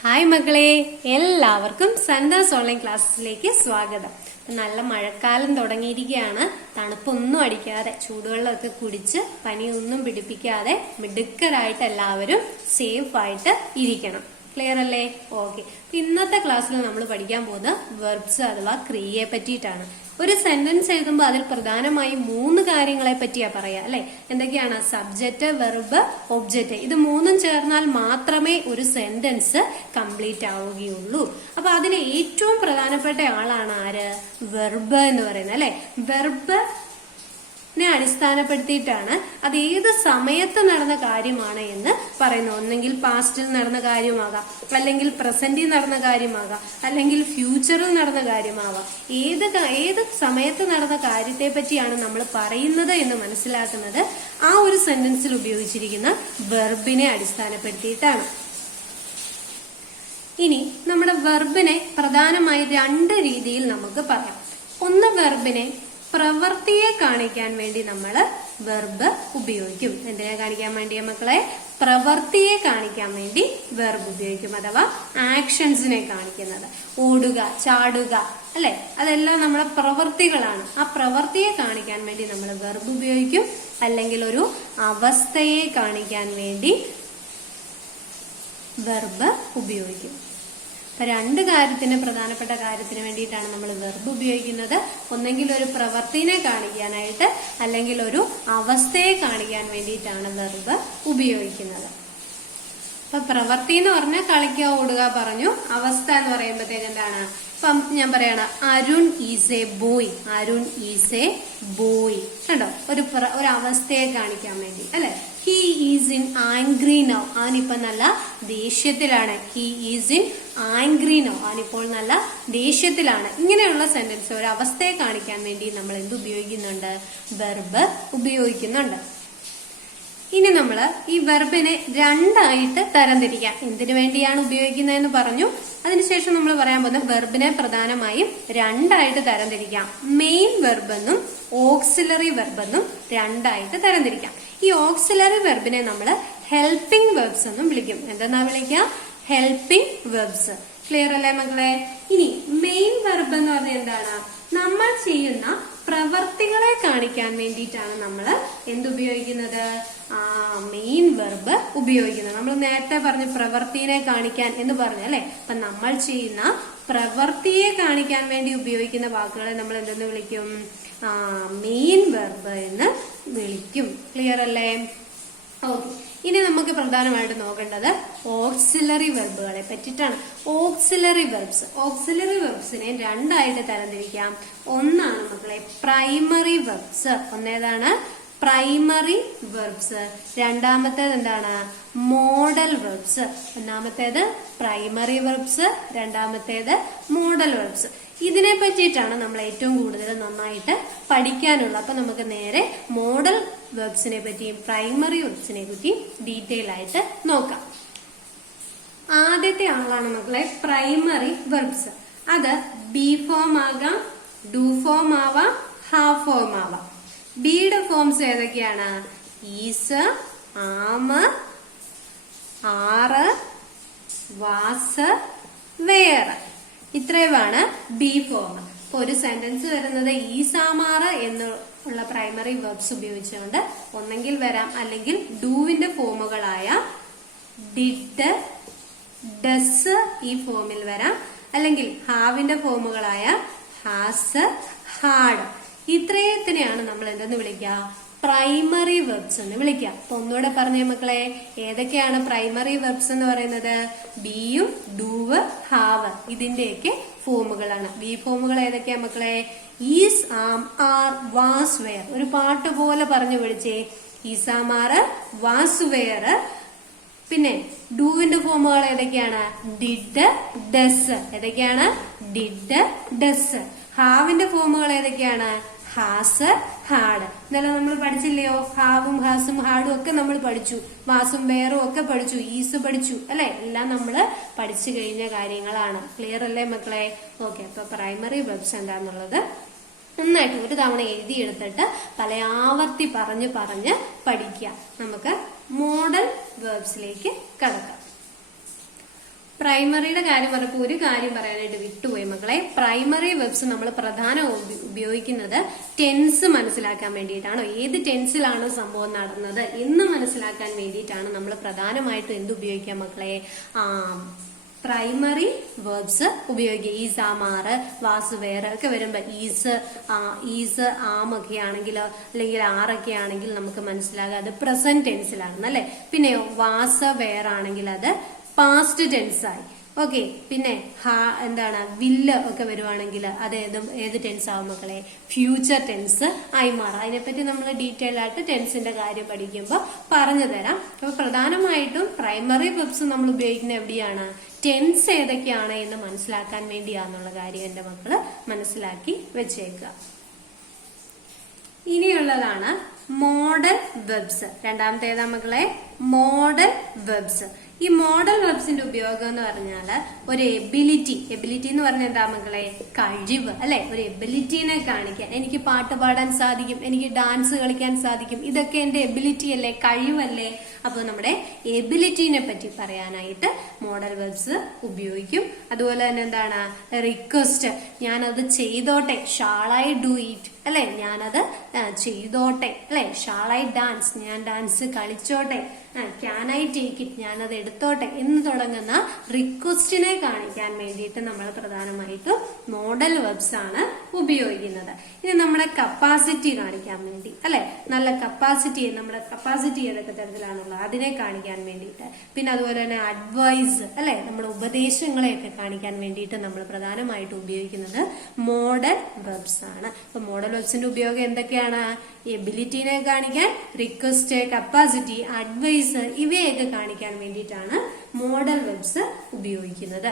Hi മക്കളെ, എല്ലാവർക്കും സന്താസ് online ക്ലാസ്സിലേക്ക് സ്വാഗതം. നല്ല മഴക്കാലം തുടങ്ങിയിരിക്കുകയാണ്. തണുപ്പൊന്നും അടിക്കാതെ ചൂടുവെള്ളമൊക്കെ കുടിച്ച് പനിയൊന്നും പിടിപ്പിക്കാതെ മിടുക്കരായിട്ട് എല്ലാവരും സേഫ് ആയിട്ട് ഇരിക്കണം. ക്ലിയർ അല്ലേ? ഓക്കെ. ഇന്നത്തെ ക്ലാസ്സിൽ നമ്മൾ പഠിക്കാൻ പോകുന്നത് വെർബ്സ് അഥവാ ക്രിയയെ പറ്റിയിട്ടാണ്. ഒരു സെന്റൻസ് എഴുതുമ്പോൾ അതിൽ പ്രധാനമായും 3 കാര്യങ്ങളെ പറ്റിയാ പറയാ അല്ലെ. എന്തൊക്കെയാണ്? Subject, verb, object. ഇത് 3ഉം ചേർന്നാൽ മാത്രമേ ഒരു സെന്റൻസ് കംപ്ലീറ്റ് ആവുകയുള്ളൂ. അപ്പൊ അതിന് ഏറ്റവും പ്രധാനപ്പെട്ട ആളാണ് ആര്? വെർബ് എന്ന് പറയുന്നത് അല്ലെ. വെർബ് അടിസ്ഥാനപ്പെടുത്തിയിട്ടാണ് അത് ഏത് സമയത്ത് നടന്ന കാര്യമാണ് എന്ന് പറയുന്നത്. ഒന്നെങ്കിൽ പാസ്റ്റിൽ നടന്ന കാര്യമാകാം, അല്ലെങ്കിൽ പ്രസന്റിൽ നടന്ന കാര്യമാകാം, അല്ലെങ്കിൽ ഫ്യൂച്ചറിൽ നടന്ന കാര്യമാവാം. ഏത് സമയത്ത് നടന്ന കാര്യത്തെ പറ്റിയാണ് നമ്മൾ പറയുന്നത് എന്ന് മനസ്സിലാക്കുന്നത് ആ ഒരു സെന്റൻസിൽ ഉപയോഗിച്ചിരിക്കുന്ന വെർബിനെ അടിസ്ഥാനപ്പെടുത്തിയിട്ടാണ്. ഇനി നമ്മുടെ വെർബിനെ പ്രധാനമായി 2 രീതിയിൽ നമുക്ക് പറയാം. ഒന്ന്, വെർബിനെ പ്രവൃത്തിയെ കാണിക്കാൻ വേണ്ടി നമ്മൾ വെർബ് ഉപയോഗിക്കും. എന്തിനെ കാണിക്കാൻ വേണ്ടിയാ മക്കളെ? പ്രവൃത്തിയെ കാണിക്കാൻ വേണ്ടി വെർബ് ഉപയോഗിക്കും, അഥവാ ആക്ഷൻസിനെ കാണിക്കുന്നത്. ഓടുക, ചാടുക അല്ലെ, അതെല്ലാം നമ്മളെ പ്രവൃത്തികളാണ്. ആ പ്രവൃത്തിയെ കാണിക്കാൻ വേണ്ടി നമ്മൾ വെർബ് ഉപയോഗിക്കും. അല്ലെങ്കിൽ ഒരു അവസ്ഥയെ കാണിക്കാൻ വേണ്ടി വെർബ് ഉപയോഗിക്കും. അപ്പൊ 2 കാര്യത്തിന്, പ്രധാനപ്പെട്ട കാര്യത്തിന് വേണ്ടിയിട്ടാണ് നമ്മൾ വെർബ് ഉപയോഗിക്കുന്നത്. ഒന്നെങ്കിൽ ഒരു പ്രവൃത്തിനെ കാണിക്കാനായിട്ട്, അല്ലെങ്കിൽ ഒരു അവസ്ഥയെ കാണിക്കാൻ വേണ്ടിയിട്ടാണ് വെർബ് ഉപയോഗിക്കുന്നത്. അപ്പൊ പ്രവൃത്തി എന്ന് പറഞ്ഞാൽ കളിക്കുക, ഓടുക പറഞ്ഞു. അവസ്ഥ എന്ന് പറയുമ്പോഴത്തേക്ക് എന്താണ്? ഇപ്പം ഞാൻ പറയാണ്, Arun is a boy. Arun is a boy. കണ്ടോ? ഒരു അവസ്ഥയെ കാണിക്കാൻ വേണ്ടി അല്ലെ. He is in angry now. അവനിപ്പോ നല്ല ദേഷ്യത്തിലാണ്. He is in angry now. അവനിപ്പോൾ നല്ല ദേഷ്യത്തിലാണ്. ഇങ്ങനെയുള്ള സെന്റൻസ് ഒരു അവസ്ഥയെ കാണിക്കാൻ വേണ്ടി നമ്മൾ എന്ത് ഉപയോഗിക്കുന്നുണ്ട്? വെർബ് ഉപയോഗിക്കുന്നുണ്ട്. ഇനി നമ്മൾ ഈ വെർബിനെ 2ആയിട്ട് തരംതിരിക്കാം. എന്തിനു വേണ്ടിയാണ് ഉപയോഗിക്കുന്നതെന്ന് പറഞ്ഞു. അതിനുശേഷം നമ്മൾ പറയാൻ പോകുന്ന വെർബിനെ പ്രധാനമായും 2ആയിട്ട് തരംതിരിക്കാം. മെയിൻ വെർബ് എന്നും ഓക്സിലറി വെർബ് എന്നും 2ആയിട്ട് തരംതിരിക്കാം. ഈ ഓക്സിലറി വെർബിനെ നമ്മൾ ഹെൽപ്പിംഗ് വെർബ്സ് എന്നും വിളിക്കും. എന്തെന്നാ വിളിക്കുക? Helping verbs. ക്ലിയർ അല്ലേ മക്കളെ? ഇനി മെയിൻ വെർബ് എന്ന് പറഞ്ഞാൽ എന്താണ്? നമ്മൾ ചെയ്യുന്ന പ്രവർത്തികളെ കാണിക്കാൻ വേണ്ടിയിട്ടാണ് നമ്മൾ എന്തുപയോഗിക്കുന്നത്? മെയിൻ വെർബ് ഉപയോഗിക്കുന്നത്. നമ്മൾ നേരത്തെ പറഞ്ഞു പ്രവൃത്തിനെ കാണിക്കാൻ എന്ന് പറഞ്ഞു അല്ലെ. അപ്പൊ നമ്മൾ ചെയ്യുന്ന പ്രവൃത്തിയെ കാണിക്കാൻ വേണ്ടി ഉപയോഗിക്കുന്ന വാക്കുകളെ നമ്മൾ എന്തെന്ന് വിളിക്കും? മെയിൻ വെർബ് എന്ന് വിളിക്കും. ക്ലിയർ അല്ലേ? ഓക്കെ. ഇനി നമുക്ക് പ്രധാനമായിട്ട് നോക്കേണ്ടത് ഓക്സിലറി വെർബുകളെ പറ്റിയിട്ടാണ്. ഓക്സിലറി വെർബ്സിനെ 2ആയിട്ട് തരംതിരിക്കാം. ഒന്നാണ് മക്കളെ പ്രൈമറി വെർബ്സ്. ഒന്നേതാണ്? Primary verbs. രണ്ടാമത്തേത് എന്താണ്? Modal verbs. ഒന്നാമത്തേത് പ്രൈമറി വെർബ്സ്, രണ്ടാമത്തേത് മോഡൽ വെർബ്സ്. ഇതിനെ പറ്റിയിട്ടാണ് നമ്മൾ ഏറ്റവും കൂടുതൽ നന്നായിട്ട് പഠിക്കാനുള്ളത്. അപ്പൊ നമുക്ക് നേരെ മോഡൽ വെർബ്സിനെ പറ്റിയും പ്രൈമറി വെർബ്സിനെ പറ്റിയും ഡീറ്റെയിൽ ആയിട്ട് നോക്കാം. ആദ്യത്തെ ആളാണ് മക്കളെ പ്രൈമറി വെർബ്സ്. അത് ബി ഫോം ആകാം, ഡു ഫോം ആവാം, ഹാവ് ഫോം ആവാം. ബിയുടെ ഫോംസ് ഏതൊക്കെയാണ്? ഈസ്, ആമ്, ആറ്, വാസ്, വേർ. ഇത്രയുമാണ് ബി ഫോം. ഇപ്പൊ ഒരു സെന്റൻസ് വരുന്നത് ഈസ്, ആമാറ് എന്നുള്ള പ്രൈമറി വെർബ്സ് ഉപയോഗിച്ചുകൊണ്ട് ഒന്നെങ്കിൽ വരാം, അല്ലെങ്കിൽ ഡൂവിന്റെ ഫോമുകളായ ഡിഡ്, ഡസ് ഈ ഫോമിൽ വരാം, അല്ലെങ്കിൽ ഹാവിന്റെ ഫോമുകളായ ഹാസ്, ഹാഡ്. ഇത്രയത്തിനെയാണ് നമ്മൾ എന്തെന്ന് വിളിക്കുക? പ്രൈമറി വെർബ്സ് എന്ന് വിളിക്കുക. അപ്പൊ ഒന്നുകൂടെ പറഞ്ഞേ മക്കളെ, ഏതൊക്കെയാണ് പ്രൈമറി വെർബ്സ് എന്ന് പറയുന്നത്? ബിയും ഡൂവ്, ഹാവ് ഇതിന്റെയൊക്കെ ഫോമുകളാണ്. ബി ഫോമുകൾ ഏതൊക്കെയാ മക്കളെ? Is, am, are, was, were. ഒരു പാട്ട് പോലെ പറഞ്ഞു പഠിച്ചേ. Is, am, are, was, were. പിന്നെ ഡൂവിന്റെ ഫോമുകൾ ഏതൊക്കെയാണ്? Did, does. ഏതൊക്കെയാണ്? Did, does. ഹാവിന്റെ ഫോമുകൾ ഏതൊക്കെയാണ്? Has, had. ഇന്നലെ നമ്മൾ പഠിച്ചില്ലയോ? ഹാവും ഹാസും ഹാഡും ഒക്കെ നമ്മൾ പഠിച്ചു. വാസും വേറും ഒക്കെ പഠിച്ചു. ഈസ് പഠിച്ചു അല്ലെ. എല്ലാം നമ്മൾ പഠിച്ചു കഴിഞ്ഞ കാര്യങ്ങളാണ്. ക്ലിയർ അല്ലേ മക്കളെ? ഓക്കെ. അപ്പൊ പ്രൈമറി വെർബ്സ് എന്താന്നുള്ളത് നന്നായിട്ട് ഒരു തവണ എഴുതിയെടുത്തിട്ട് പല ആവർത്തി പറഞ്ഞ് പഠിക്കുക. നമുക്ക് മോഡൽ വെർബ്സിലേക്ക് കടക്കാം. പ്രൈമറിയുടെ കാര്യം പറഞ്ഞപ്പോൾ ഒരു കാര്യം പറയാനായിട്ട് വിട്ടുപോയി മക്കളെ. പ്രൈമറി വെർബ്സ് നമ്മൾ പ്രധാനം ഉപയോഗിക്കുന്നത് ടെൻസ് മനസ്സിലാക്കാൻ വേണ്ടിയിട്ടാണോ, ഏത് ടെൻസിലാണോ സംഭവം നടന്നത് എന്ന് മനസ്സിലാക്കാൻ വേണ്ടിയിട്ടാണ് നമ്മൾ പ്രധാനമായിട്ടും എന്ത് ഉപയോഗിക്കുക മക്കളെ, പ്രൈമറി വേർബ്സ് ഉപയോഗിക്കുക. ഈസ്, ആം, ആറ്, വാസ്, വേറെ ഒക്കെ വരുമ്പോ ഈസ് ആം ഒക്കെ ആണെങ്കിൽ അല്ലെങ്കിൽ ആറൊക്കെ ആണെങ്കിൽ നമുക്ക് മനസ്സിലാകുക അത് പ്രസന്റ് ടെൻസിലാണെന്ന് അല്ലെ. പിന്നെയോ വാസ് വേറെ ആണെങ്കിൽ അത് പാസ്റ്റ് ടെൻസ് ആയി. ഓക്കെ, പിന്നെ എന്താണ് വില്ല് ഒക്കെ വരുവാണെങ്കിൽ അത് ഏത് ടെൻസ് ആവും മക്കളെ, ഫ്യൂച്ചർ ടെൻസ് ആയി മാറാം. അതിനെപ്പറ്റി നമ്മൾ ഡീറ്റെയിൽ ആയിട്ട് ടെൻസിന്റെ കാര്യം പഠിക്കുമ്പോൾ പറഞ്ഞു തരാം. അപ്പൊ പ്രധാനമായിട്ടും പ്രൈമറി വെർബ്സ് നമ്മൾ ഉപയോഗിക്കുന്ന എവിടെയാണ്, ടെൻസ് ഏതൊക്കെയാണ് എന്ന് മനസ്സിലാക്കാൻ വേണ്ടിയാന്നുള്ള കാര്യം എന്റെ മക്കള് മനസ്സിലാക്കി വെച്ചേക്കുക. ഇനിയുള്ളതാണ് മോഡൽ വെർബ്സ്. രണ്ടാമത്തെ ഏതാ മക്കളെ, മോഡൽ വെർബ്സ്. ഈ മോഡൽ വെർബ്സിന്റെ ഉപയോഗം എന്ന് പറഞ്ഞാൽ ഒരു എബിലിറ്റി എന്ന് പറഞ്ഞാൽ എന്താ മക്കളെ, കഴിവ് അല്ലെ. ഒരു എബിലിറ്റിനെ കാണിക്കാൻ, എനിക്ക് പാട്ട് പാടാൻ സാധിക്കും, എനിക്ക് ഡാൻസ് കളിക്കാൻ സാധിക്കും, ഇതൊക്കെ എന്റെ എബിലിറ്റി അല്ലേ, കഴിവല്ലേ. അപ്പൊ നമ്മുടെ എബിലിറ്റിനെ പറ്റി പറയാനായിട്ട് മോഡൽ വെർബ്സ് ഉപയോഗിക്കും. അതുപോലെ തന്നെ എന്താണ്, റിക്വസ്റ്റ്, ഞാനത് ചെയ്തോട്ടെ, ഷാൾ ഐ ഡു ഇറ്റ് അല്ലെ, ഞാനത് ചെയ്തോട്ടെ അല്ലെ. ഷാൾ ഐ ഡാൻസ്, ഞാൻ ഡാൻസ് കളിച്ചോട്ടെ. ക്യാൻ ഐ ടേക്ക് ഇറ്റ്, ഞാനത് എടുത്തോട്ടെ എന്ന് തുടങ്ങുന്ന റിക്വസ്റ്റിനെ കാണിക്കാൻ വേണ്ടിയിട്ട് നമ്മൾ പ്രധാനമായിട്ടും മോഡൽ വെർബ്സ് ആണ് ഉപയോഗിക്കുന്നത്. ഇനി നമ്മുടെ കപ്പാസിറ്റി കാണിക്കാൻ വേണ്ടി അല്ലെ, നല്ല കപ്പാസിറ്റി, നമ്മുടെ കപ്പാസിറ്റി ഏതൊക്കെ തരത്തിലാണുള്ളത് അതിനെ കാണിക്കാൻ വേണ്ടിയിട്ട്. പിന്നെ അതുപോലെ തന്നെ അഡ്വൈസ് അല്ലെ, നമ്മുടെ ഉപദേശങ്ങളെയൊക്കെ കാണിക്കാൻ വേണ്ടിയിട്ട് നമ്മൾ പ്രധാനമായിട്ടും ഉപയോഗിക്കുന്നത് മോഡൽ വെർബ്സ് ആണ്. അപ്പൊ മോഡൽ വെർബ്സിന്റെ ഉപയോഗം എന്തൊക്കെയാണ്, എബിലിറ്റിനെ കാണിക്കാൻ, റിക്വസ്റ്റ്, കപ്പാസിറ്റി, അഡ്വൈസ്, ഇവയൊക്കെ കാണിക്കാൻ വേണ്ടിയിട്ടാണ് മോഡൽ വെർബ്സ് ഉപയോഗിക്കുന്നത്.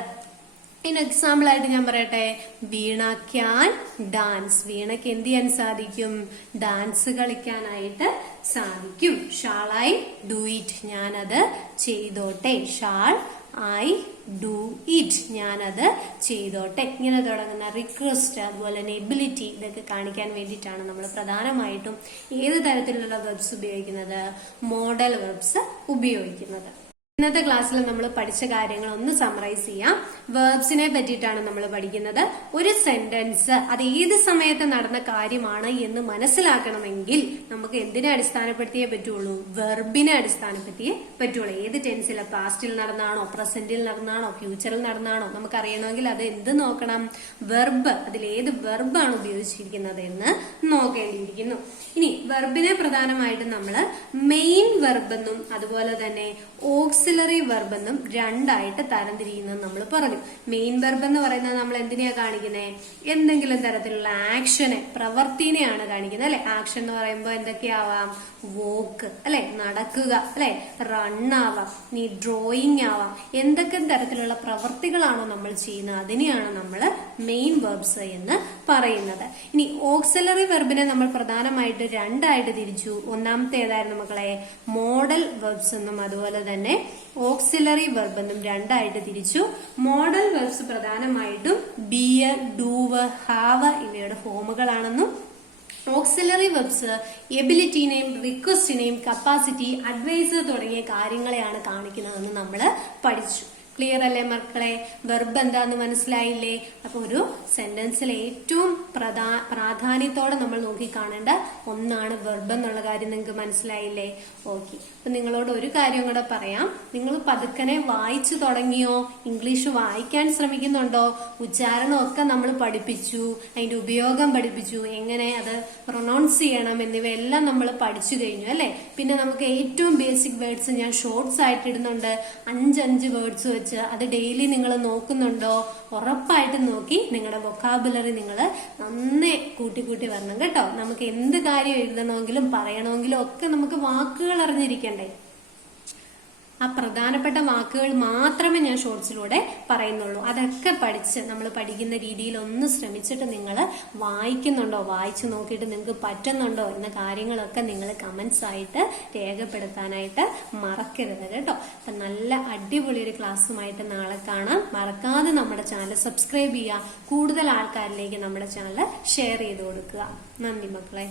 ഇനി എക്സാമ്പിൾ ആയിട്ട് ഞാൻ പറയട്ടെ, വീണ ക്യാൻ ഡാൻസ്, വീണയ്ക്ക് എന്ത് ചെയ്യാൻ സാധിക്കും, ഡാൻസ് കളിക്കാനായിട്ട് സാധിക്കും. ഷാൾ ഐ ഡു ഇറ്റ്, ഞാനത് ചെയ്തോട്ടെ. ഷാൾ ഐ ഡു ഇറ്റ്, ഞാനത് ചെയ്തോട്ടെ. ഇങ്ങനെ തുടങ്ങുന്ന റിക്വസ്റ്റ്, അതുപോലെ തന്നെ എബിലിറ്റി, ഇതൊക്കെ കാണിക്കാൻ വേണ്ടിയിട്ടാണ് നമ്മൾ പ്രധാനമായിട്ടും ഏത് തരത്തിലുള്ള വെർബ്സ് ഉപയോഗിക്കുന്നത്, മോഡൽ വെർബ്സ് ഉപയോഗിക്കുന്നത്. ഇന്നത്തെ ക്ലാസ്സിൽ നമ്മൾ പഠിച്ച കാര്യങ്ങൾ ഒന്ന് സമ്മറൈസ് ചെയ്യാം. വേർബ്സിനെ പറ്റിയിട്ടാണ് നമ്മൾ പഠിക്കുന്നത്. ഒരു സെന്റൻസ് അത് ഏത് സമയത്ത് നടന്ന കാര്യമാണ് എന്ന് മനസ്സിലാക്കണമെങ്കിൽ നമുക്ക് എന്തിനെ അടിസ്ഥാനപ്പെടുത്തിയേ പറ്റുള്ളൂ, വെർബിനെ അടിസ്ഥാനപ്പെടുത്തിയേ പറ്റുള്ളൂ. ഏത് ടെൻസിൽ, പാസ്റ്റിൽ നടന്നാണോ, പ്രസന്റിൽ നടന്നാണോ, ഫ്യൂച്ചറിൽ നടന്നാണോ നമുക്ക് അറിയണമെങ്കിൽ അത് എന്ത് നോക്കണം, വെർബ്, അതിൽ ഏത് വെർബാണ് ഉപയോഗിച്ചിരിക്കുന്നത് എന്ന് നോക്കേണ്ടിയിരിക്കുന്നു. ഇനി വെർബിനെ പ്രധാനമായിട്ടും നമ്മൾ മെയിൻ വെർബ് എന്നും അതുപോലെ തന്നെ ഓക്സിലറി വെർബ് എന്നും രണ്ടായിട്ട് തരംതിരിക്കുന്നത് നമ്മൾ പറഞ്ഞു. മെയിൻ വെർബ് എന്ന് പറയുന്നത് നമ്മൾ എന്തിനെയാ കാണിക്കുന്നത്, എന്തെങ്കിലും തരത്തിലുള്ള ആക്ഷനെ, പ്രവർത്തിനെയാണ് കാണിക്കുന്നത് അല്ലെ. ആക്ഷൻ എന്ന് പറയുമ്പോൾ എന്തൊക്കെയാവാം, വോക്ക് അല്ലെ, നടക്കുക അല്ലെ, റൺ ആവാം, നീ ഡ്രോയിങ് ആവാം, എന്തൊക്കെ തരത്തിലുള്ള പ്രവർത്തികളാണോ നമ്മൾ ചെയ്യുന്നത് അതിനെയാണ് നമ്മൾ മെയിൻ വെർബ്സ് എന്ന് പറയുന്നത്. ഇനി ഓക്സിലറി വെർബിനെ നമ്മൾ പ്രധാനമായിട്ട് രണ്ടായിട്ട് തിരിച്ചു. ഒന്നാമത്തെ ഏതായിരുന്നു മക്കളെ, മോഡൽ വെർബ്സ് എന്നും അതുപോലെ തന്നെ ഓക്സിലറി വെർബ് എന്നും രണ്ടായിട്ട് തിരിച്ചു. മോഡൽ വെർബ്സ് പ്രധാനമായിട്ടും ബിയർ, ഡൂവ്, ഹാവ് ഇവയുടെ ഫോമുകളാണെന്നും ഓക്സിലറി വെർബ്സ് എബിലിറ്റിനെയും റിക്വസ്റ്റിനെയും കപ്പാസിറ്റി, അഡ്വൈസ് തുടങ്ങിയ കാര്യങ്ങളെയാണ് കാണിക്കുന്നതെന്ന് നമ്മൾ പഠിച്ചു. ക്ലിയർ അല്ലേ മക്കളെ? വെർബ് എന്താന്ന് മനസ്സിലായില്ലേ? അപ്പൊ ഒരു സെന്റൻസിൽ ഏറ്റവും പ്രാധാന്യത്തോടെ നമ്മൾ നോക്കി കാണേണ്ട ഒന്നാണ് വെർബ് എന്നുള്ള കാര്യം നിങ്ങൾക്ക് മനസ്സിലായില്ലേ? ഓക്കെ. അപ്പൊ നിങ്ങളോട് ഒരു കാര്യം കൂടെ പറയാം. നിങ്ങൾ പതുക്കനെ വായിച്ചു തുടങ്ങിയോ? ഇംഗ്ലീഷ് വായിക്കാൻ ശ്രമിക്കുന്നുണ്ടോ? ഉച്ചാരണമൊക്കെ നമ്മൾ പഠിപ്പിച്ചു, അതിന്റെ ഉപയോഗം പഠിപ്പിച്ചു, എങ്ങനെ അത് പ്രൊനൗൺസ് ചെയ്യണം എന്നിവയെല്ലാം നമ്മൾ പഠിച്ചു കഴിഞ്ഞു അല്ലെ. പിന്നെ നമുക്ക് ഏറ്റവും ബേസിക് വേർഡ്സ് ഞാൻ ഷോർട്സ് ആയിട്ട് ഇടുന്നുണ്ട്, 5 വേർഡ്സ് വെച്ച്. അത് ഡെയിലി നിങ്ങൾ നോക്കുന്നുണ്ടോ? ഉറപ്പായിട്ടും നോക്കി നിങ്ങളുടെ വൊക്കാബുലറി നിങ്ങൾ നന്നേ കൂട്ടി വരണം കേട്ടോ. നമുക്ക് എന്ത് കാര്യം എഴുതണമെങ്കിലും പറയണമെങ്കിലും ഒക്കെ നമുക്ക് വാക്കുകൾ അറിഞ്ഞിരിക്കണ്ടേ. ആ പ്രധാനപ്പെട്ട വാക്കുകൾ മാത്രമേ ഞാൻ ഷോർട്സിലൂടെ പറയുന്നുള്ളൂ. അതൊക്കെ പഠിച്ച് നമ്മൾ പഠിക്കുന്ന രീതിയിൽ ഒന്ന് ശ്രമിച്ചിട്ട് നിങ്ങൾ വായിക്കുന്നുണ്ടോ, വായിച്ചു നോക്കിയിട്ട് നിങ്ങൾക്ക് പറ്റുന്നുണ്ടോ എന്ന കാര്യങ്ങളൊക്കെ നിങ്ങൾ കമന്റ്സ് ആയിട്ട് രേഖപ്പെടുത്താനായിട്ട് മറക്കരുത് കേട്ടോ. അപ്പൊ നല്ല അടിപൊളി ഒരു ക്ലാസ്സുമായിട്ട് നാളെ കാണാം. മറക്കാതെ നമ്മുടെ ചാനൽ സബ്സ്ക്രൈബ് ചെയ്യുക, കൂടുതൽ ആൾക്കാരിലേക്ക് നമ്മുടെ ചാനൽ ഷെയർ ചെയ്ത് കൊടുക്കുക. നന്ദി മക്കളെ.